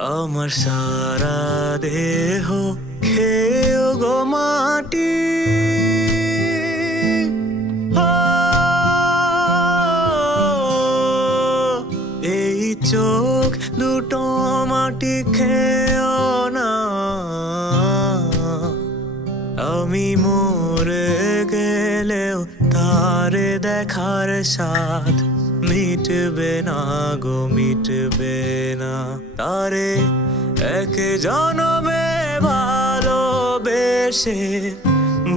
আমার সারা দেহ খেয়েও গো মাটি। এই চোখ দুটো মাটি খেয়েও না, আমি মরে গেলেও তারে দেখার স্বাদ মিটবে না গো, মিটবে না। তারে এক জনমে ভালোবেসে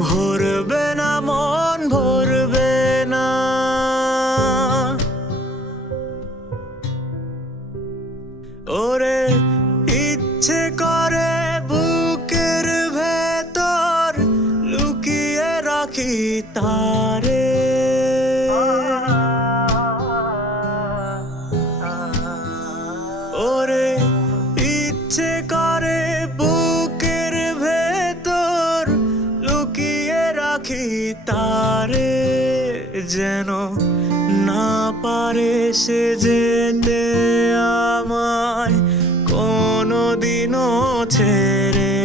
ভরবে না, মন ভরবে না। ওরে ইচ্ছে করে বুকের ভেতর লুকিয়ে রাখি তারে, ওরে ইচ্ছে করে বুকের ভেতর লুকিয়ে রাখি তারে, যেন না পারে সে যেতে আমায় কোনোদিনও ছেড়ে।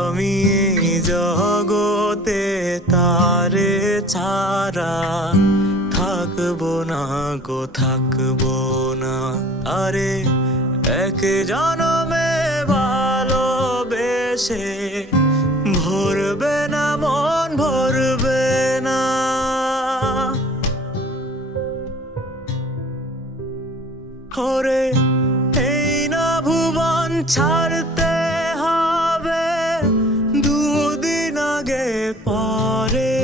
আমি এই জগতে তারে ছাড়া থাকবো না গো, থাকবো না। আরে এক জনমে ভালোবেসে ভরবে না, মন ভরবে না। ওরে এই না ভুবন ছাড়তে হবে দুদিন আগে পরে,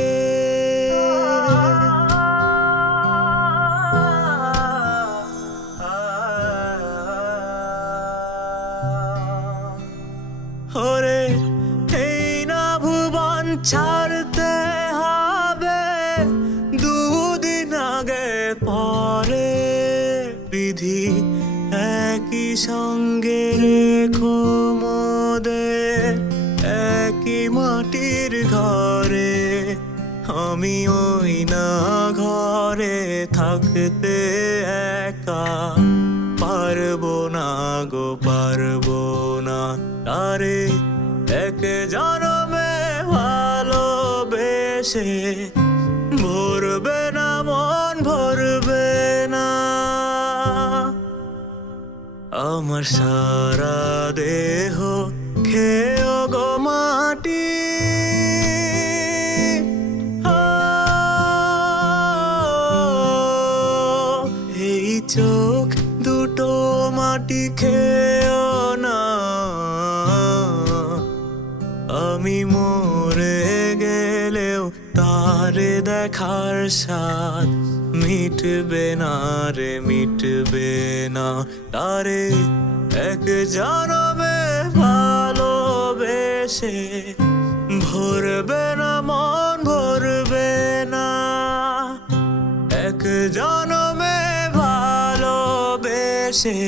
ওরে এই না ভুবন ছাড়তে হবে দুদিন আগে পরে। বিধি একই সঙ্গে রেখো মোদের একই মাটির ঘরে, আমি ওই না ঘরে থাকতে একা পারবো না গো, পারবো না। তারে এক জনমে ভালোবেসে ভরবে না, মন ভরবে না। আমার সারা দেহ খেয়েও গো মাটি। এই চোখ দুটো মাটি খেয়েও না, আমি মরে গেলেও তারে দেখার স্বাদ মিটবে না রে, মিটবে না। তারে এক জনমে ভালোবেসে ভরবে না, মন ভরবে না। এক জনমে ভালোবেসে